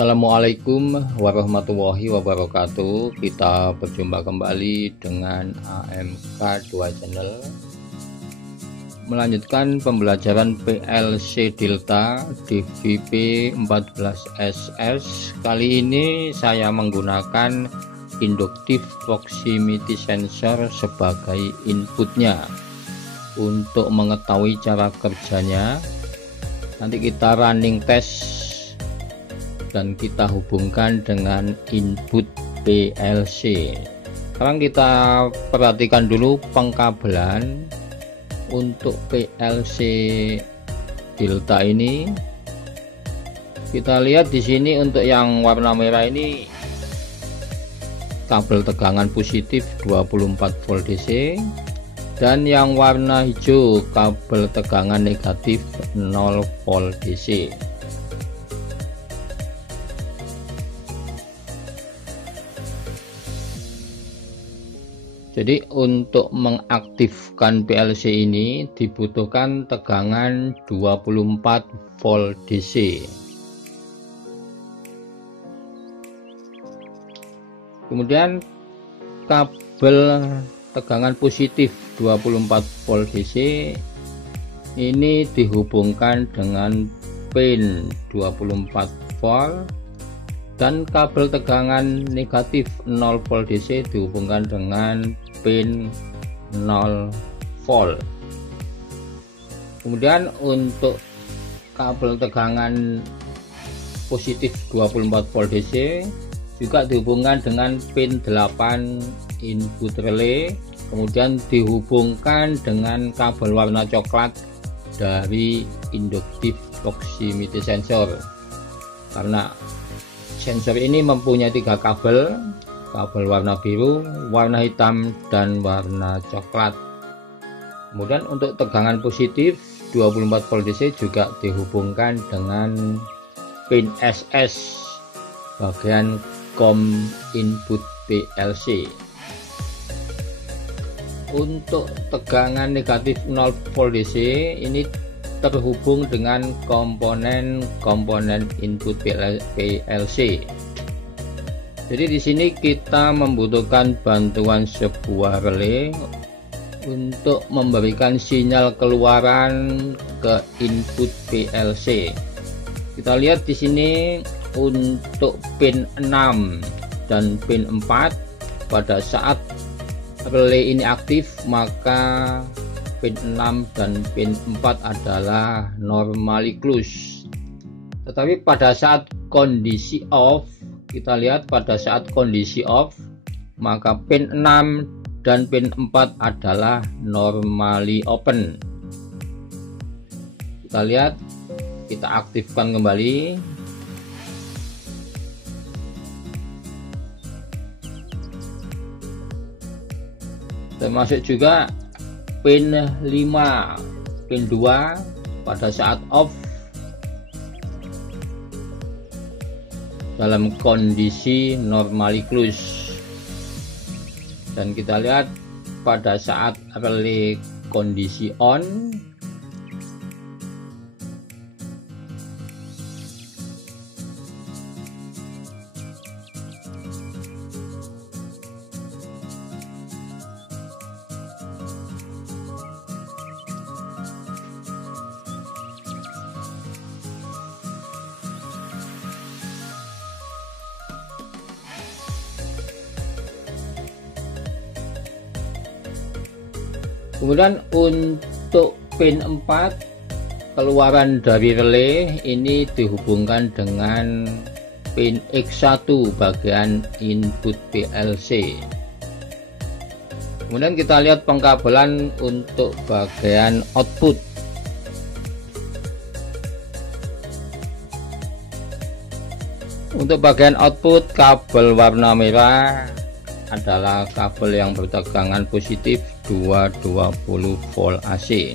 Assalamualaikum warahmatullahi wabarakatuh. Kita berjumpa kembali dengan AMK 2 Channel, melanjutkan pembelajaran PLC Delta DVP 14SS. Kali ini saya menggunakan Inductive Proximity Sensor sebagai inputnya. Untuk mengetahui cara kerjanya, nanti kita running test dan kita hubungkan dengan input PLC. Sekarang kita perhatikan dulu pengkabelan untuk PLC Delta ini. Kita lihat di sini untuk yang warna merah ini kabel tegangan positif 24 volt DC, dan yang warna hijau kabel tegangan negatif 0 volt DC. Jadi untuk mengaktifkan PLC ini dibutuhkan tegangan 24 volt DC. Kemudian kabel tegangan positif 24 volt DC ini dihubungkan dengan pin 24 volt, dan kabel tegangan negatif 0 volt DC dihubungkan dengan pin 0 volt. Kemudian untuk kabel tegangan positif 24 volt DC juga dihubungkan dengan pin 8 input relay, kemudian dihubungkan dengan kabel warna coklat dari Inductive Proximity Sensor. Karena sensor ini mempunyai 3 kabel warna biru, warna hitam, dan warna coklat. Kemudian untuk tegangan positif 24 volt DC juga dihubungkan dengan pin SS bagian COM input PLC. Untuk tegangan negatif 0 volt DC ini terhubung dengan komponen input PLC. Jadi di sini kita membutuhkan bantuan sebuah relay untuk memberikan sinyal keluaran ke input PLC. Kita lihat di sini untuk pin 6 dan pin 4, pada saat relay ini aktif maka pin 6 dan pin 4 adalah normally close. Tetapi pada saat kondisi off, kita lihat pada saat kondisi off maka pin 6 dan pin 4 adalah normally open. Kita lihat, kita aktifkan kembali. Termasuk juga pin 5, pin 2 pada saat off dalam kondisi normally close, dan kita lihat pada saat relay kondisi on Kemudian untuk pin 4 keluaran dari relay ini dihubungkan dengan pin X1 bagian input PLC. Kemudian kita lihat pengkabelan untuk bagian output. Untuk bagian output, kabel warna merah adalah kabel yang bertegangan positif 220 volt AC,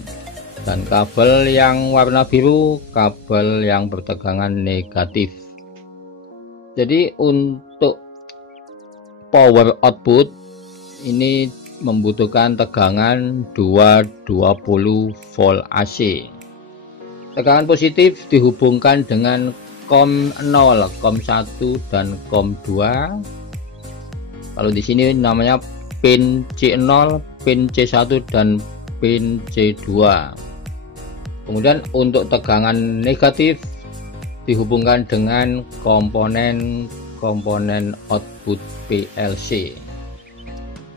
dan kabel yang warna biru kabel yang bertegangan negatif. Jadi untuk power output ini membutuhkan tegangan 220 volt AC. Tegangan positif dihubungkan dengan COM 0, COM 1 dan COM 2. Kalau di sini namanya pin C0, pin C1 dan pin C2. Kemudian untuk tegangan negatif dihubungkan dengan komponen output PLC.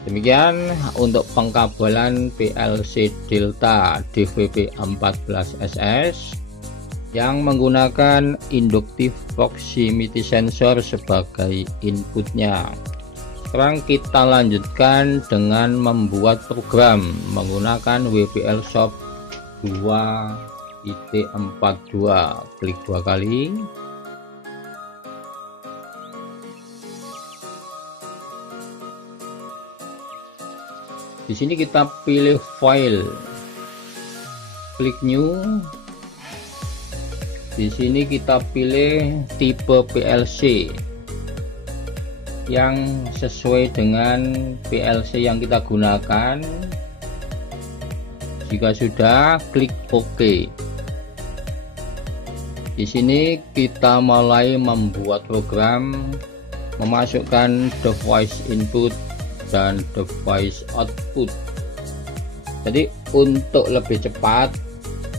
Demikian untuk pengkabelan PLC Delta DVB14SS yang menggunakan inductive proximity sensor sebagai inputnya. Sekarang kita lanjutkan dengan membuat program menggunakan WPL Shop 2IT42. Klik 2 kali. Di sini kita pilih file, klik new. Di sini kita pilih tipe PLC yang sesuai dengan PLC yang kita gunakan. Jika sudah, klik OK. Di sini kita mulai membuat program memasukkan device input dan device output. Jadi untuk lebih cepat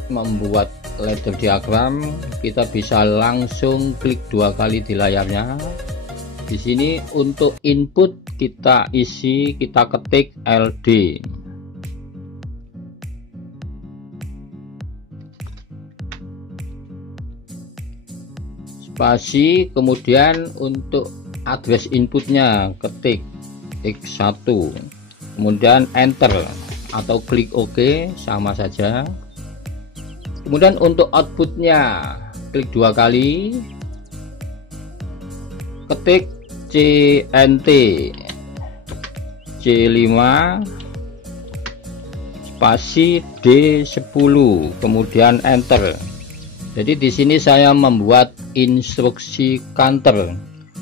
membuat ladder diagram, kita bisa langsung klik 2 kali di layarnya. Di sini untuk input kita ketik LD. Spasi, kemudian untuk address inputnya ketik X1, kemudian enter atau klik OK, sama saja. Kemudian untuk outputnya klik 2 kali, ketik CNT C5 spasi D10, kemudian enter. Jadi di sini saya membuat instruksi counter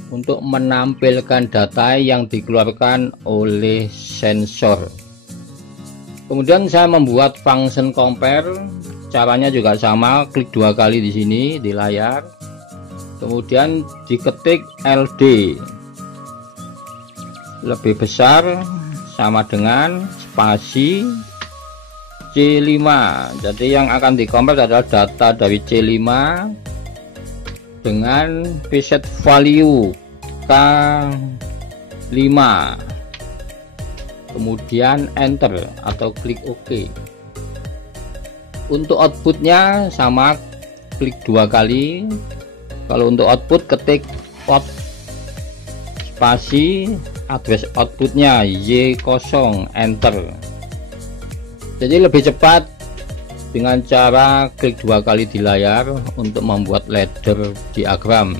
untuk menampilkan data yang dikeluarkan oleh sensor. Kemudian saya membuat function compare, caranya juga sama, klik 2 kali di sini di layar, kemudian diketik LD lebih besar sama dengan spasi C5. Jadi yang akan di-compare adalah data dari C5 dengan preset value K5, kemudian enter atau klik OK. Untuk outputnya sama, klik 2 kali. Kalau untuk output ketik out spasi address outputnya Y0, enter. Jadi lebih cepat dengan cara klik 2 kali di layar untuk membuat ladder diagram.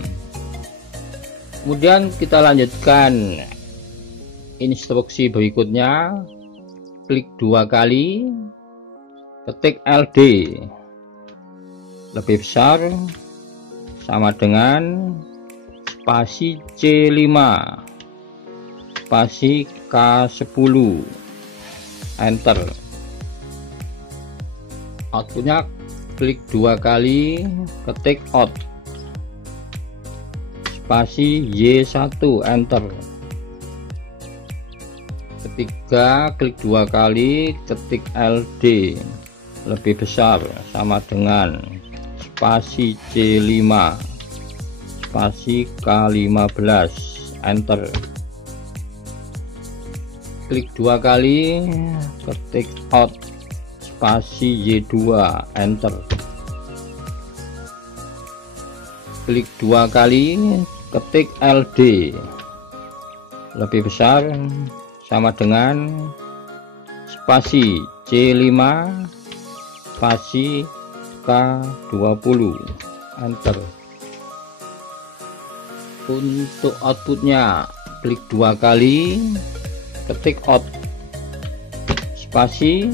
Kemudian kita lanjutkan instruksi berikutnya, klik 2 kali, ketik LD lebih besar sama dengan spasi C5 spasi K10, enter. Outputnya klik 2 kali, ketik out spasi Y1, enter. Ketiga, klik 2 kali, ketik LD lebih besar sama dengan spasi C5 spasi K15, enter. Klik 2 kali, ketik out spasi Y2, enter. Klik 2 kali, ketik LD lebih besar sama dengan spasi C5 spasi K20, enter. Untuk outputnya klik 2 kali, ketik out spasi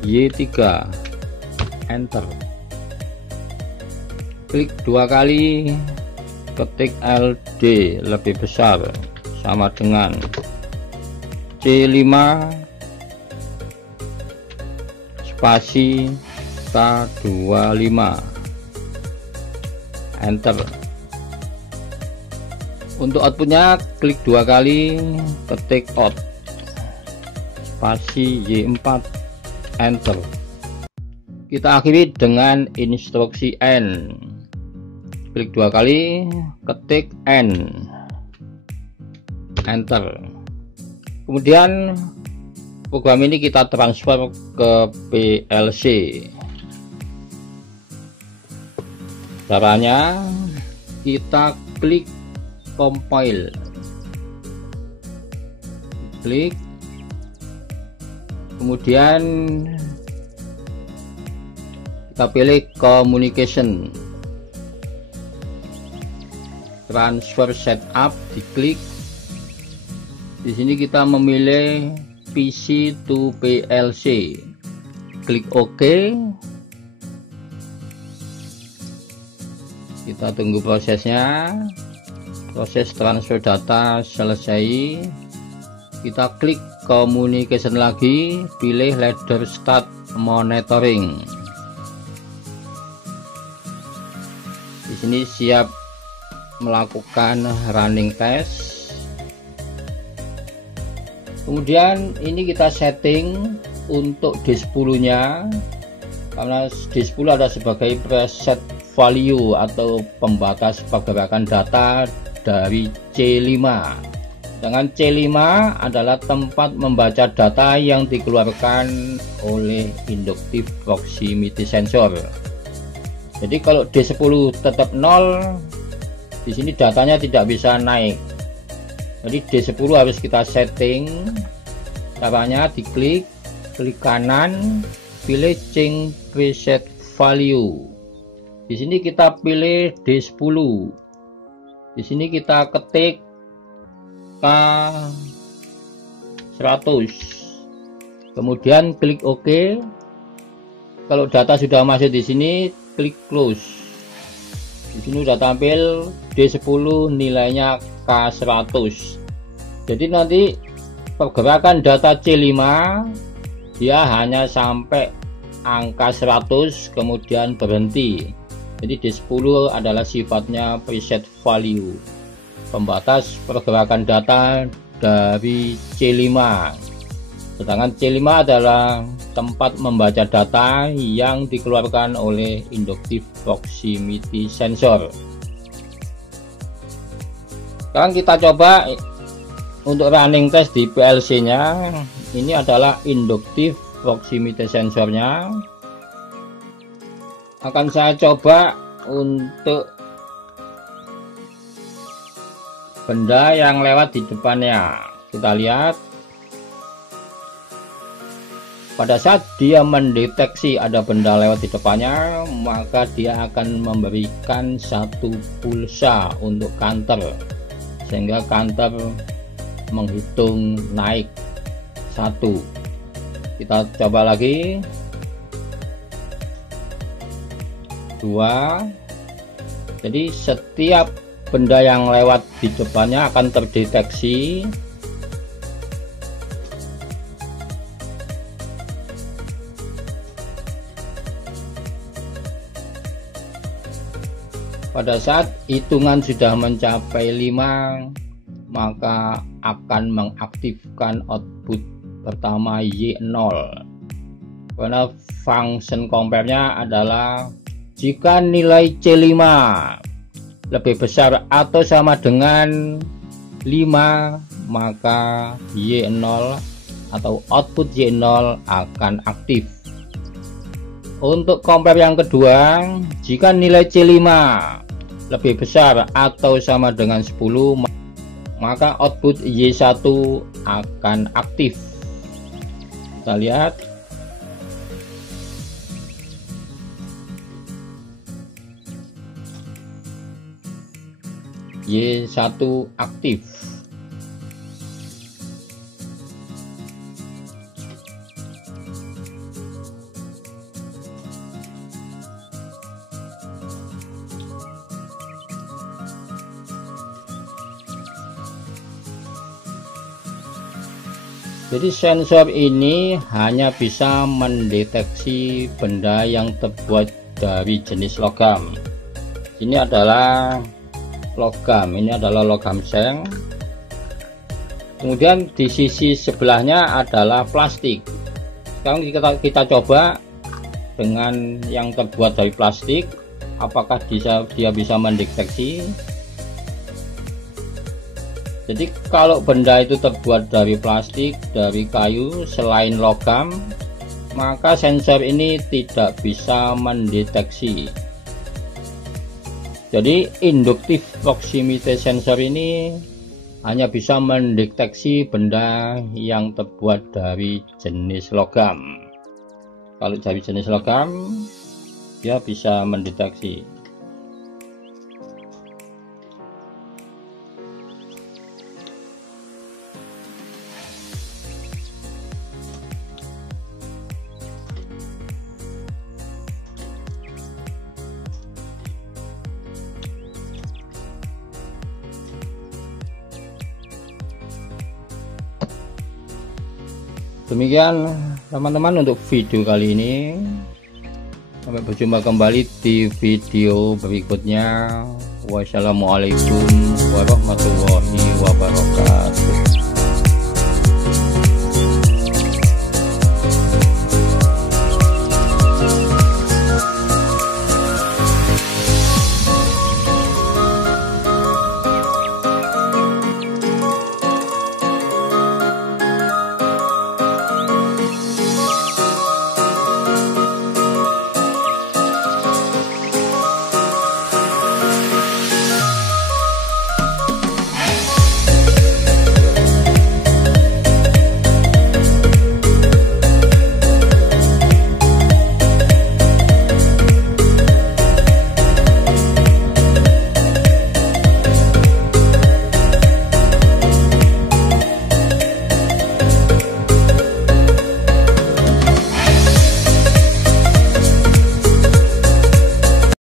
Y3, enter. Klik 2 kali, ketik LD lebih besar sama dengan C5 spasi K25, enter. Untuk outputnya klik 2 kali, ketik out spasi Y4 enter. Kita akhiri dengan instruksi N, klik 2 kali, ketik N enter. Kemudian program ini kita transfer ke PLC. Caranya kita klik compile, klik, kemudian kita pilih communication, transfer setup, diklik. Di sini kita memilih PC to PLC, klik OK. Kita tunggu prosesnya. Proses transfer data selesai, kita klik communication lagi, pilih ladder start monitoring. Di sini siap melakukan running test. Kemudian ini kita setting untuk D10 nya, karena D10 ada sebagai preset value atau pembatas pergerakan data dari C5. Dengan C5 adalah tempat membaca data yang dikeluarkan oleh inductive proximity sensor. Jadi kalau D10 tetap 0, di sini datanya tidak bisa naik. Jadi D10 harus kita setting. Caranya diklik, klik kanan, pilih change preset value. Di sini kita pilih D10. Di sini kita ketik K100, kemudian klik OK. Kalau data sudah masuk di sini, klik close. Di sini sudah tampil D10 nilainya K100. Jadi nanti pergerakan data C5 dia hanya sampai angka 100 kemudian berhenti. Jadi D10 adalah sifatnya preset value, pembatas pergerakan data dari C5. Sedangkan C5 adalah tempat membaca data yang dikeluarkan oleh inductive proximity sensor. Sekarang kita coba untuk running test di PLC nya. Ini adalah inductive proximity sensornya. Akan saya coba untuk benda yang lewat di depannya. Kita lihat, pada saat dia mendeteksi ada benda lewat di depannya, maka dia akan memberikan satu pulsa untuk counter, sehingga counter menghitung naik 1. Kita coba lagi, 2. Jadi setiap benda yang lewat di depannya akan terdeteksi. Pada saat hitungan sudah mencapai 5, maka akan mengaktifkan output pertama Y0, karena function compare-nya adalah jika nilai C5 lebih besar atau sama dengan 5, maka Y0 atau output Y0 akan aktif. Untuk compare yang kedua, jika nilai C5 lebih besar atau sama dengan 10, maka output Y1 akan aktif. Kita lihat, Y1 aktif. Jadi sensor ini hanya bisa mendeteksi benda yang terbuat dari jenis logam. ini adalah logam, ini adalah logam seng. Kemudian di sisi sebelahnya adalah plastik. Sekarang kita coba dengan yang terbuat dari plastik, apakah dia bisa mendeteksi. Jadi kalau benda itu terbuat dari plastik, dari kayu, selain logam, maka sensor ini tidak bisa mendeteksi. Jadi induktif proximity sensor ini hanya bisa mendeteksi benda yang terbuat dari jenis logam. Kalau dari jenis logam, dia bisa mendeteksi. Demikian teman-teman untuk video kali ini. Sampai berjumpa kembali di video berikutnya. Wassalamualaikum warahmatullahi wabarakatuh.